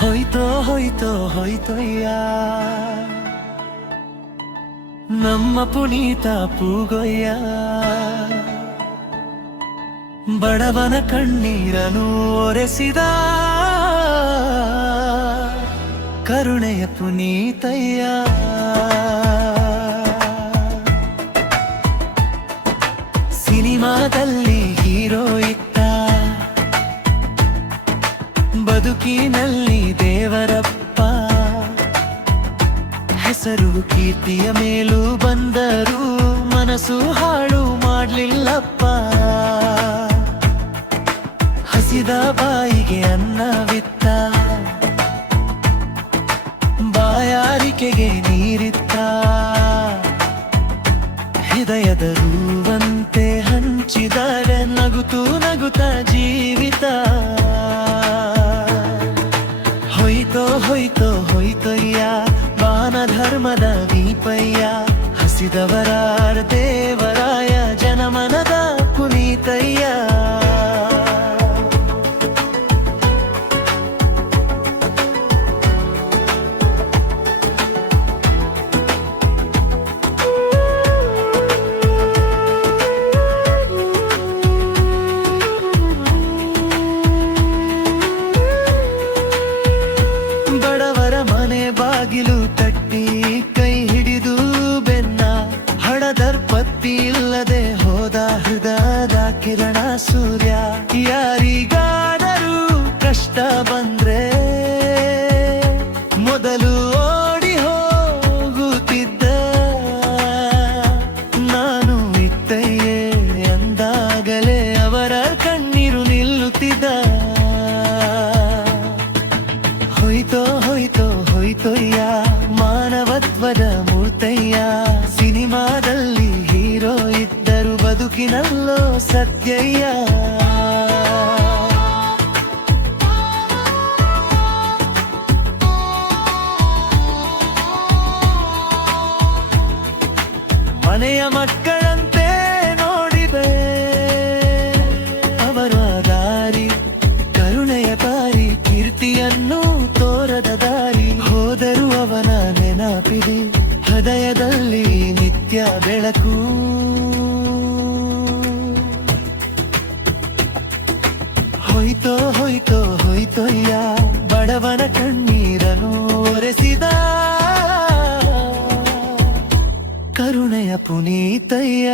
ಹೋಯ್ತೋ ಹೋಯ್ತೋ ಹೋಯ್ತೋಯ್ಯ ನಮ್ಮ ಪುನೀತ ಪೂಗೊಯ್ಯ. ಬಡವನ ಕಣ್ಣೀರನು ಒರೆಸಿದ ಕರುಣೆಯ ಪುನೀತಯ್ಯ. ಸಿನಿಮಾದಲ್ಲಿ ಹೀರೋ ಇತ್ತ, ಬದುಕಿನಲ್ಲಿ ದೇವರಪ್ಪ. ಹೆಸರು ಕೀರ್ತಿಯ ಮೇಲೂ ಬಂದರೂ ಮನಸ್ಸು ಹಾಳು ಮಾಡ್ಲಿಲ್ಲಪ್ಪ. ಹಸಿದ ಬಾಯಿಗೆ ಅನ್ನವಿತ್ತ, ಬಾಯಾರಿಕೆಗೆ ನೀರಿತ್ತ. ಹೃದಯದ ರೂವಂತೆ ಹಂಚಿದರೆ ನಗುತ್ತು ನಗುತ್ತ ಜೀವಿತ. ಹೋಯ್ತೋ ಹೋಯ್ತೋ ಹೋಯ್ತಯ್ಯ ಬಾನ ಧರ್ಮದ ದೀಪಯ್ಯ. ಹಸಿದವರ ದೇವರಾಯ ಜನಮನದ ಪುನೀತಯ್ಯ. ಬಾಗಿಲು ತಟ್ಟಿ ಕೈ ಹಿಡಿದು ಬೆನ್ನ ಹಣದರ್ಪತ್ತಿ ಇಲ್ಲದೆ ಹೋದ ಹೃದಯದ ಕಿರಣ ಸೂರ್ಯ. ಯಾರಿಗಾದರೂ ಕಷ್ಟ ಬಂದ್ರೆ ಮೊದಲು ಓಡಿ ಹೋಗುತ್ತಿದ್ದ. ನಾನು ಇಟ್ಟಯ್ಯೆ ಎಂದಾಗಲೇ ಅವರ ಕಣ್ಣೀರು ನಿಲ್ಲುತ್ತಿದ್ದ. ಹೋಯ್ತೋ ಹೋಯ್ತೋ ಹೋಯ್ತೋಯ್ಯ ಮಾನವತ್ವದ ಮೂರ್ತಯ್ಯ. ಸಿನಿಮಾದಲ್ಲಿ ಹೀರೋ ಇದ್ದರು ಬದುಕಿನಲ್ಲೋ ಸತ್ಯಯ್ಯ. ಮನೆಯ ಮಕ್ಕಳಂತೆ ನೋಡಿದೆ ಅವರ ದಾರಿ, ಕರುಣೆಯ ದಾರಿ, ಕೀರ್ತಿಯನ್ನು ತೋರದ ದಾರಿ. ಹೋದರೂ ಅವನ ನೆನಪಿದೆ ಹೃದಯದಲ್ಲಿ ನಿತ್ಯ ಬೆಳಕು. ಹೋಯ್ತೋ ಹೋಯ್ತೋ ಹೋಯ್ತೋಯ್ಯ ಬಡವನ ಕಣ್ಣೀರನು ಒರೆಸಿದ ಕರುಣೆಯ ಪುನೀತಯ್ಯ.